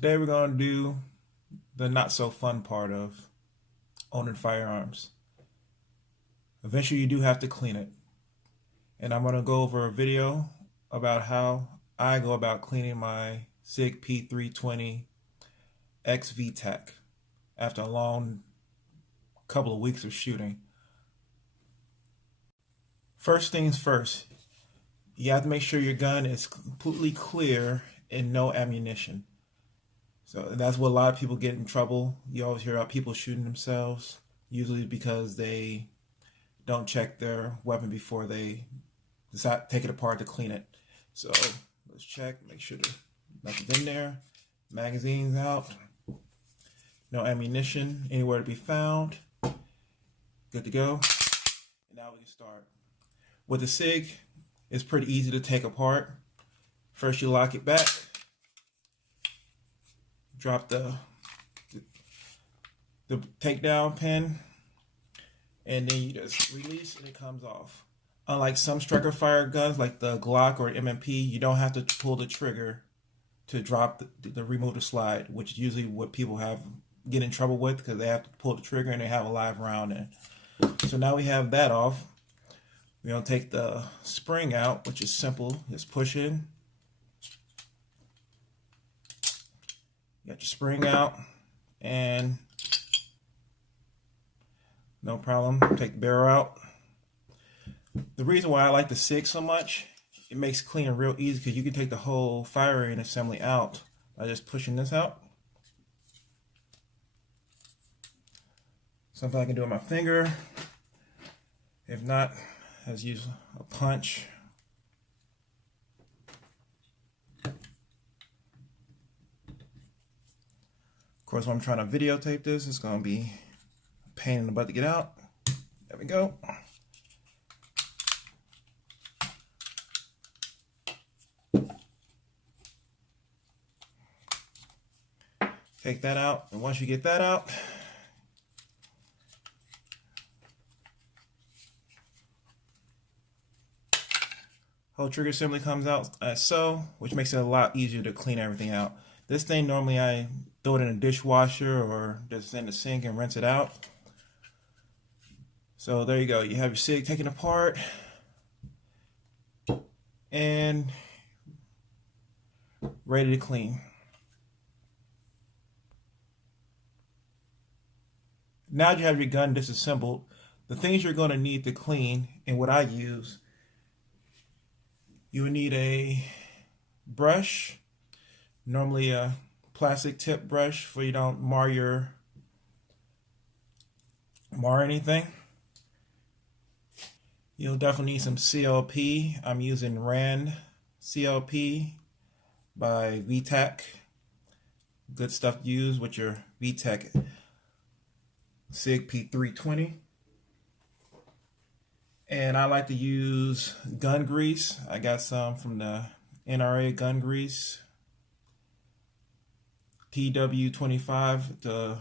Today we're going to do the not so fun part of owning firearms. Eventually you do have to clean it. And I'm going to go over a video about how I go about cleaning my SIG P320 X V-TAC after a long couple of weeks of shooting. First things first, you have to make sure your gun is completely clear and no ammunition. So that's what a lot of people get in trouble. You always hear about people shooting themselves, usually because they don't check their weapon before they decide to take it apart to clean it. So let's check, make sure nothing's in there. Magazine's out. No ammunition anywhere to be found. Good to go. And now we can start. With the SIG, it's pretty easy to take apart. First you lock it back. Drop the takedown pin, and then you just release and it comes off. Unlike some striker fire guns like the Glock or MMP, you don't have to pull the trigger to drop the remove the slide, which is usually what people get in trouble with because they have to pull the trigger and they have a live round in. So now we have that off. We're going to take the spring out, which is simple. Just push in. Got your spring out, and no problem. Take the barrel out. The reason why I like the SIG so much, it makes cleaning real easy because you can take the whole firing assembly out by just pushing this out. Something I can do with my finger. If not, let's use a punch. Of course, when I'm trying to videotape this, it's going to be a pain in the butt to get out. There we go. Take that out, and once you get that out, whole trigger assembly comes out as so, which makes it a lot easier to clean everything out. This thing, normally I throw it in a dishwasher or just in the sink and rinse it out. So there you go. You have your SIG taken apart and ready to clean. Now you have your gun disassembled. The things you're going to need to clean, and what I use, you will need a brush, normally a plastic tip brush so you don't mar anything. You'll definitely need some CLP. I'm using Rand CLP by V-TAC. Good stuff to use with your V-TAC SIG P320. And I like to use gun grease. I got some from the NRA gun grease. TW25 to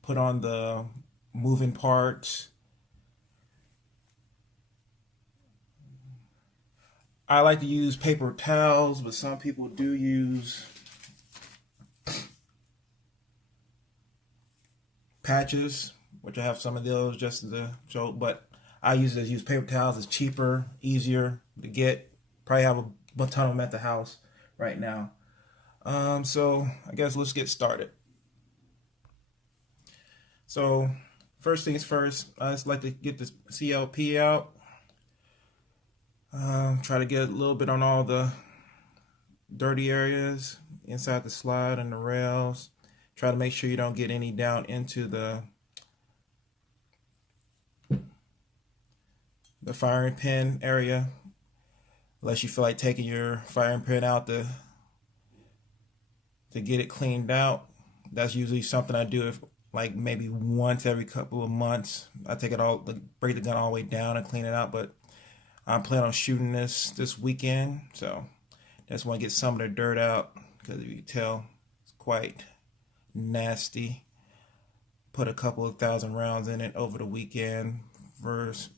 put on the moving parts. I like to use paper towels, but some people do use patches, which I have some of those just to show, but I use paper towels. It's cheaper, easier to get. Probably have a ton of them at the house right now. So I guess let's get started. So first things first, I just like to get the CLP out. Try to get a little bit on all the dirty areas inside the slide and the rails. Try to make sure you don't get any down into the firing pin area, unless you feel like taking your firing pin out to get it cleaned out. That's usually something I do like maybe once every couple of months. I take it break the gun all the way down and clean it out, but I'm planning on shooting this weekend, so just want to get some of the dirt out because you can tell it's quite nasty. Put a couple of thousand rounds in it over the weekend versus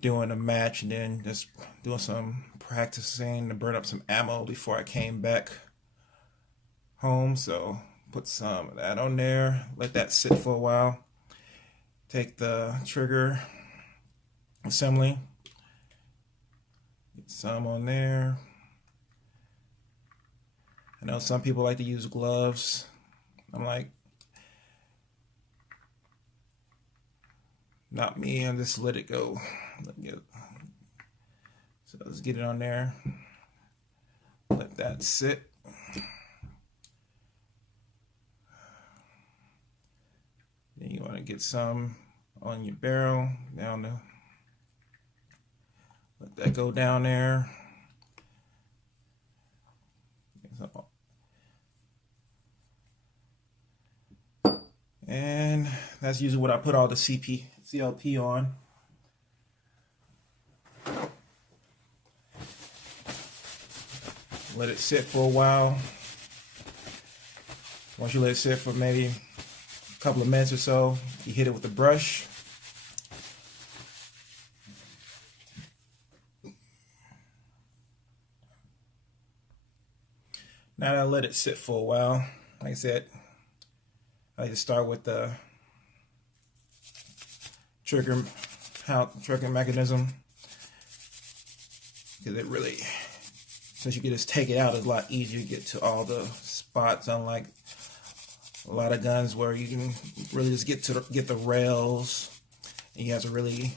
doing a match and then just doing some practicing to burn up some ammo before I came back home, so put some of that on there, let that sit for a while. Take the trigger assembly, get some on there. I know some people like to use gloves. I'm like, not me, I just let it go. So let's get it on there. Let that sit. Then you want to get some on your barrel, down the, let that go down there. And that's usually what I put all the CLP on. Let it sit for a while. Once you let it sit for maybe a couple of minutes or so, you hit it with the brush. Now that I let it sit for a while, like I said, I like to start with the trigger mechanism, because it really, since you can just take it out, it's a lot easier to get to all the spots, unlike a lot of guns where you can really just get the rails, and you have to really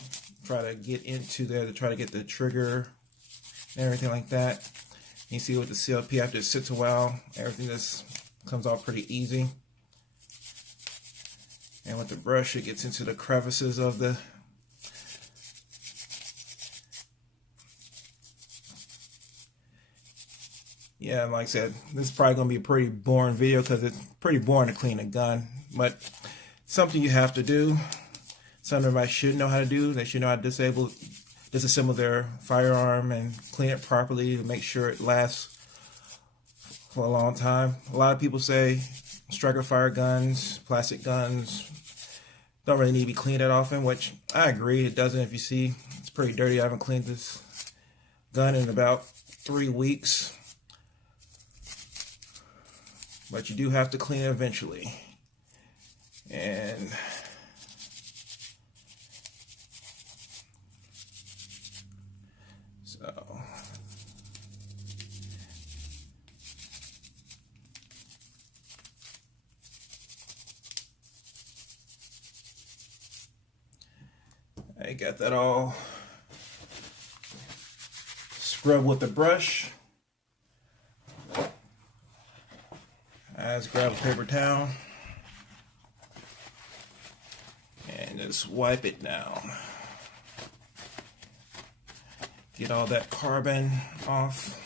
try to get into there to try to get the trigger and everything like that. You see with the CLP, after it sits a while, everything just comes off pretty easy. And with the brush, it gets into the crevices of the yeah, like I said, this is probably going to be a pretty boring video because it's pretty boring to clean a gun, but something you have to do, something everybody should know how to do. They should know how to disassemble their firearm and clean it properly to make sure it lasts for a long time. A lot of people say striker fire guns, plastic guns, don't really need to be cleaned that often, which I agree, it doesn't. If you see, it's pretty dirty. I haven't cleaned this gun in about 3 weeks. But you do have to clean it eventually. And so I got that all scrubbed with the brush. I just grab a paper towel and just wipe it down. Get all that carbon off.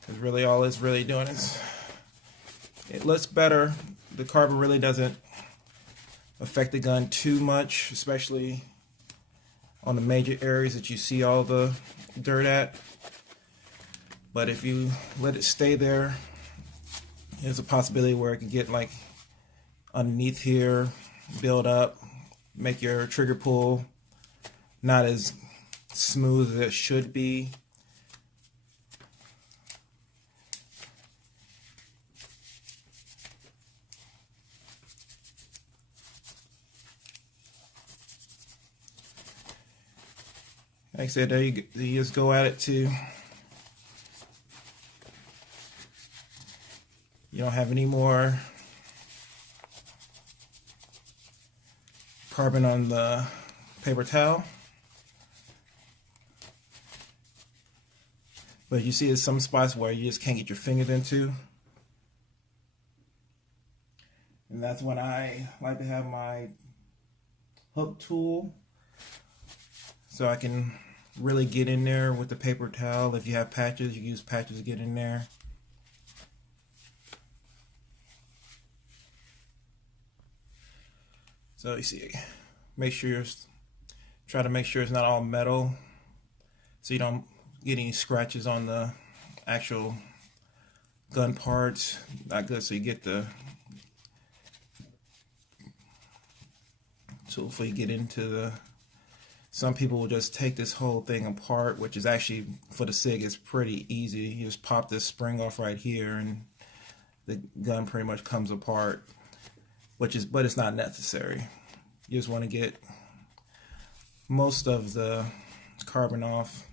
Because really all it's really doing is, it looks better. The carbon really doesn't affect the gun too much, especially on the major areas that you see all the dirt at. But if you let it stay there, there's a possibility where it can get like underneath here, build up, make your trigger pull not as smooth as it should be. Like I said, there you just go at it too. You don't have any more carbon on the paper towel. But you see there's some spots where you just can't get your fingers into. And that's when I like to have my hook tool, so I can really get in there with the paper towel. If you have patches, you use patches to get in there. So you see, try to make sure it's not all metal, so you don't get any scratches on the actual gun parts. Not good. So you get so hopefully you get into the Some people will just take this whole thing apart, which is actually, for the SIG, is pretty easy. You just pop this spring off right here and the gun pretty much comes apart, but it's not necessary. You just want to get most of the carbon off.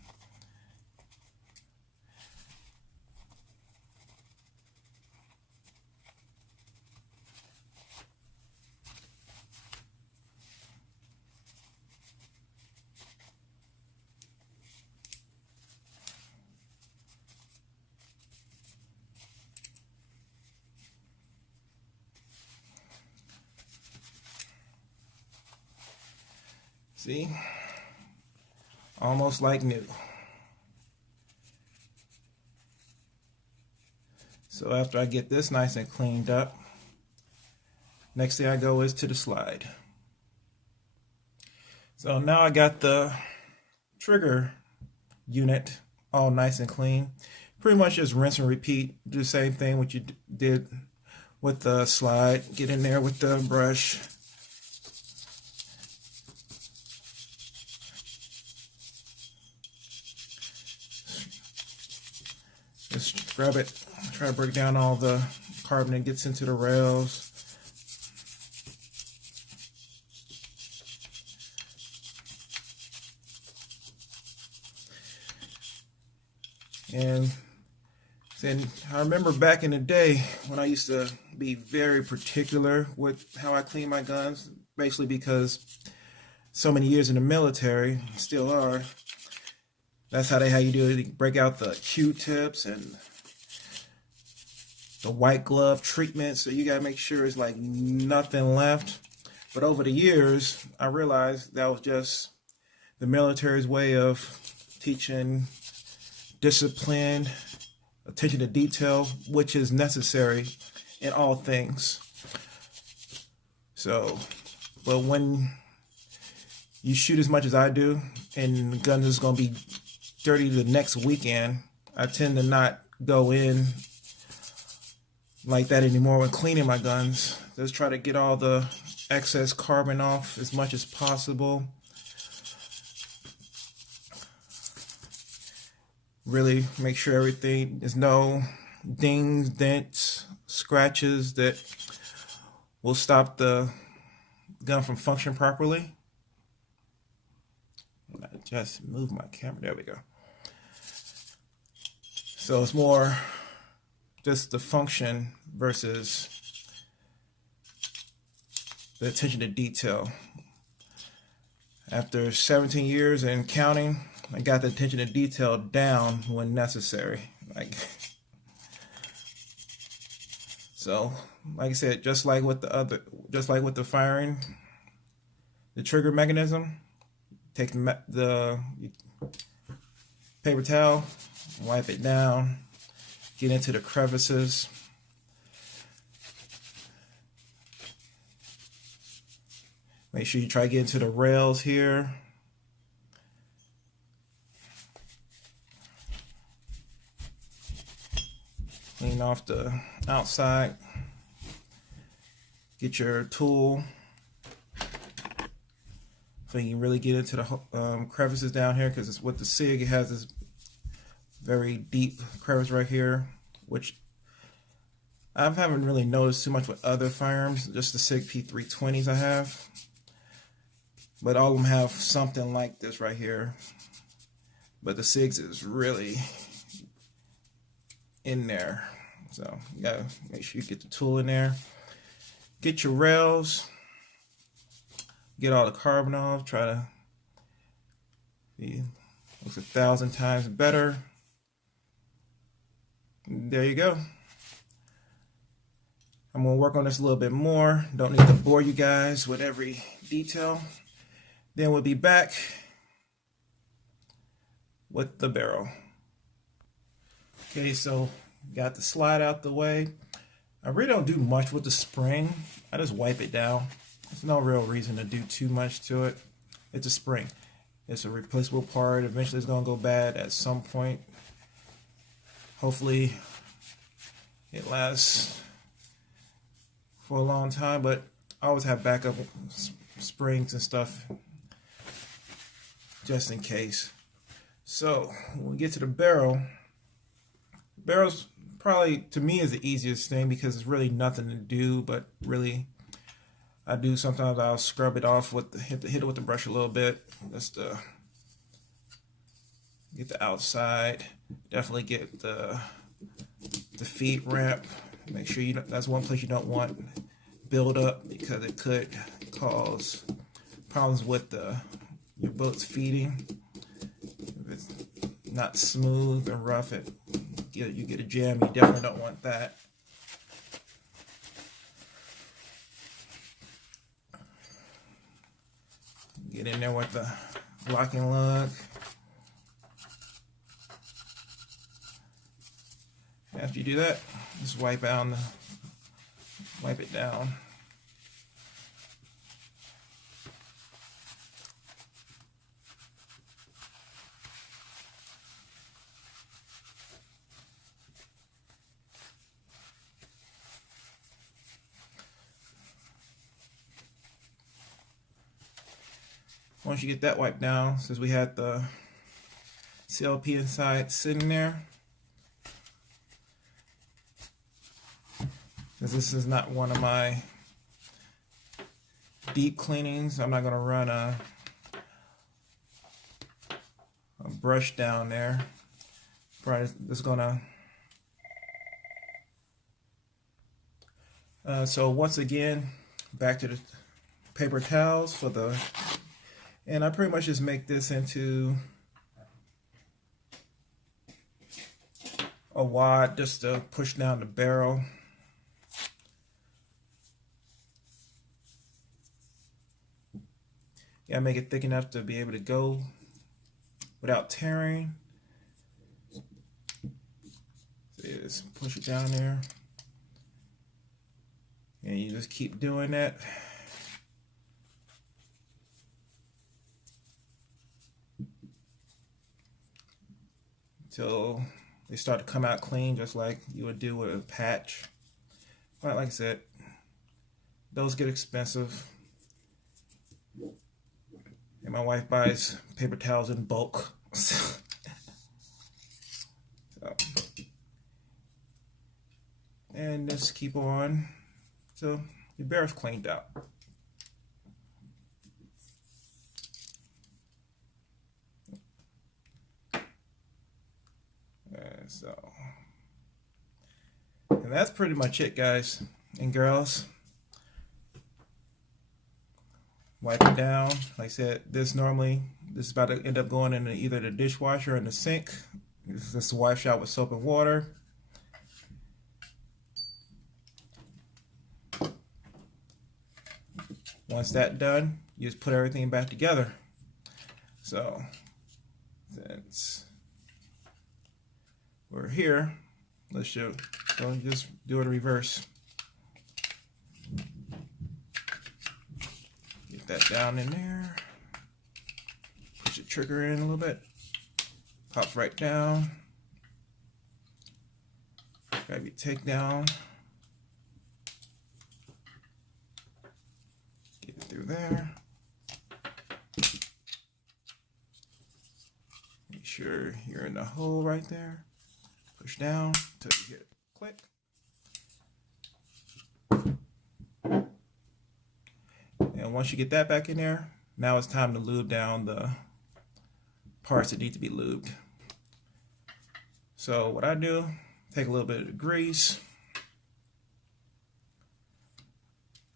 See? Almost like new. So after I get this nice and cleaned up, next thing I go is to the slide. So now I got the trigger unit all nice and clean. Pretty much just rinse and repeat. Do the same thing what you did with the slide. Get in there with the brush. Just grab it, try to break down all the carbon that gets into the rails. And then I remember back in the day when I used to be very particular with how I clean my guns, basically because so many years in the military, still are. That's how you do it. You break out the Q-tips and the white glove treatment, so you gotta make sure it's like nothing left. But over the years, I realized that was just the military's way of teaching discipline, attention to detail, which is necessary in all things. So, but when you shoot as much as I do, and the gun is gonna be dirty the next weekend, I tend to not go in like that anymore when cleaning my guns. Just try to get all the excess carbon off as much as possible. Really make sure everything, there's no dings, dents, scratches that will stop the gun from functioning properly. And I just moved my camera, there we go. So it's more just the function versus the attention to detail. After 17 years and counting, I got the attention to detail down when necessary. So, like I said, just like with the firing, the trigger mechanism, take the paper towel, wipe it down, get into the crevices. Make sure you try to get into the rails here. Clean off the outside. Get your tool so you can really get into the crevices down here, because it's with the SIG, it has this very deep crevice right here, which I haven't really noticed too much with other firearms, just the SIG P320s I have. But all of them have something like this right here. But the SIGs is really in there. So you gotta make sure you get the tool in there. Get your rails. Get all the carbon off. Try to see, looks 1,000 times better. There you go. I'm going to work on this a little bit more. Don't need to bore you guys with every detail. Then we'll be back with the barrel. Okay, so got the slide out the way. I really don't do much with the spring. I just wipe it down. There's no real reason to do too much to it. It's a spring. It's a replaceable part. Eventually it's going to go bad at some point. Hopefully it lasts for a long time, but I always have backup springs and stuff just in case. So when we get to the barrel's probably, to me, is the easiest thing because it's really nothing to do, but really I do sometimes I'll scrub it off with hit it with the brush a little bit just to get the outside. Definitely get the feet ramp. Make sure that's one place you don't want build up because it could cause problems with your boat's feeding. If it's not smooth and rough, you get a jam. You definitely don't want that. Get in there with the locking lug. After you do that, just wipe it down. Once you get that wiped down, since we had the CLP inside sitting there, because this is not one of my deep cleanings, I'm not going to run a brush down there. Probably just going to so once again, back to the paper towels for the, and I pretty much just make this into a wad just to push down the barrel. Yeah, make it thick enough to be able to go without tearing. So just push it down there. And you just keep doing that. Until they start to come out clean, just like you would do with a patch. But like I said, those get expensive. And my wife buys paper towels in bulk. So, and just keep on till your barrel's cleaned out. And that's pretty much it, guys and girls. Wipe it down. Like I said, this is about to end up going in either the dishwasher or in the sink. This is a wipe shot with soap and water. Once that's done, you just put everything back together. So since we're here, let's show. So just do it in reverse. Get that down in there. Push the trigger in a little bit. Pops right down. Grab your takedown. Get it through there. Make sure you're in the hole right there. Push down until you get a click. And once you get that back in there, now it's time to lube down the parts that need to be lubed. So what I do, take a little bit of grease.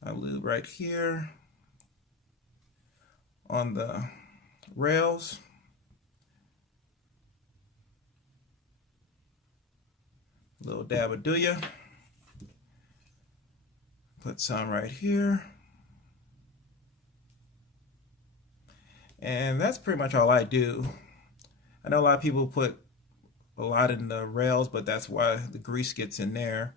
I lube right here on the rails. A little dab of Duya. Put some right here. And that's pretty much all I do. I know a lot of people put a lot in the rails, but that's why the grease gets in there.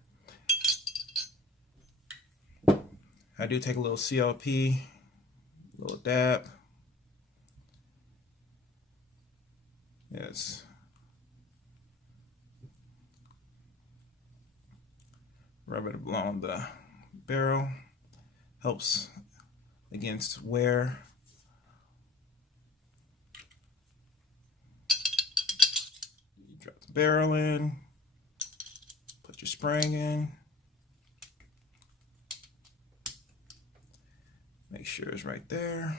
I do take a little CLP, a little dab. Yes. Rub it along the barrel. Helps against wear. barrel in, put your spring in, make sure it's right there.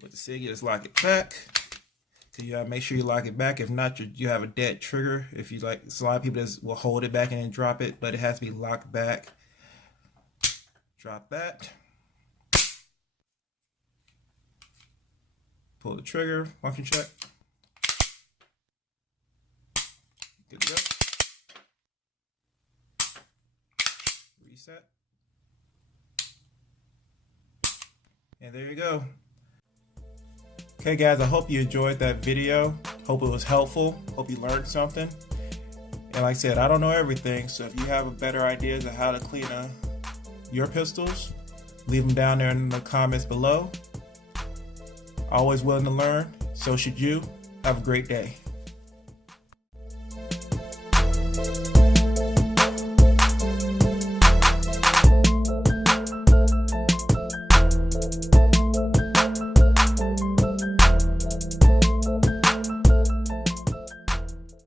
With the SIG, you just lock it back. So you gotta make sure you lock it back. If not, you have a dead trigger. If you like, so a lot of people just will hold it back and then drop it, but it has to be locked back. Drop that. Pull the trigger, function check. Good to go. Reset. And there you go. Okay guys, I hope you enjoyed that video. Hope it was helpful. Hope you learned something. And like I said, I don't know everything, so if you have a better ideas of how to clean your pistols, leave them down there in the comments below. Always willing to learn, so should you. Have a great day.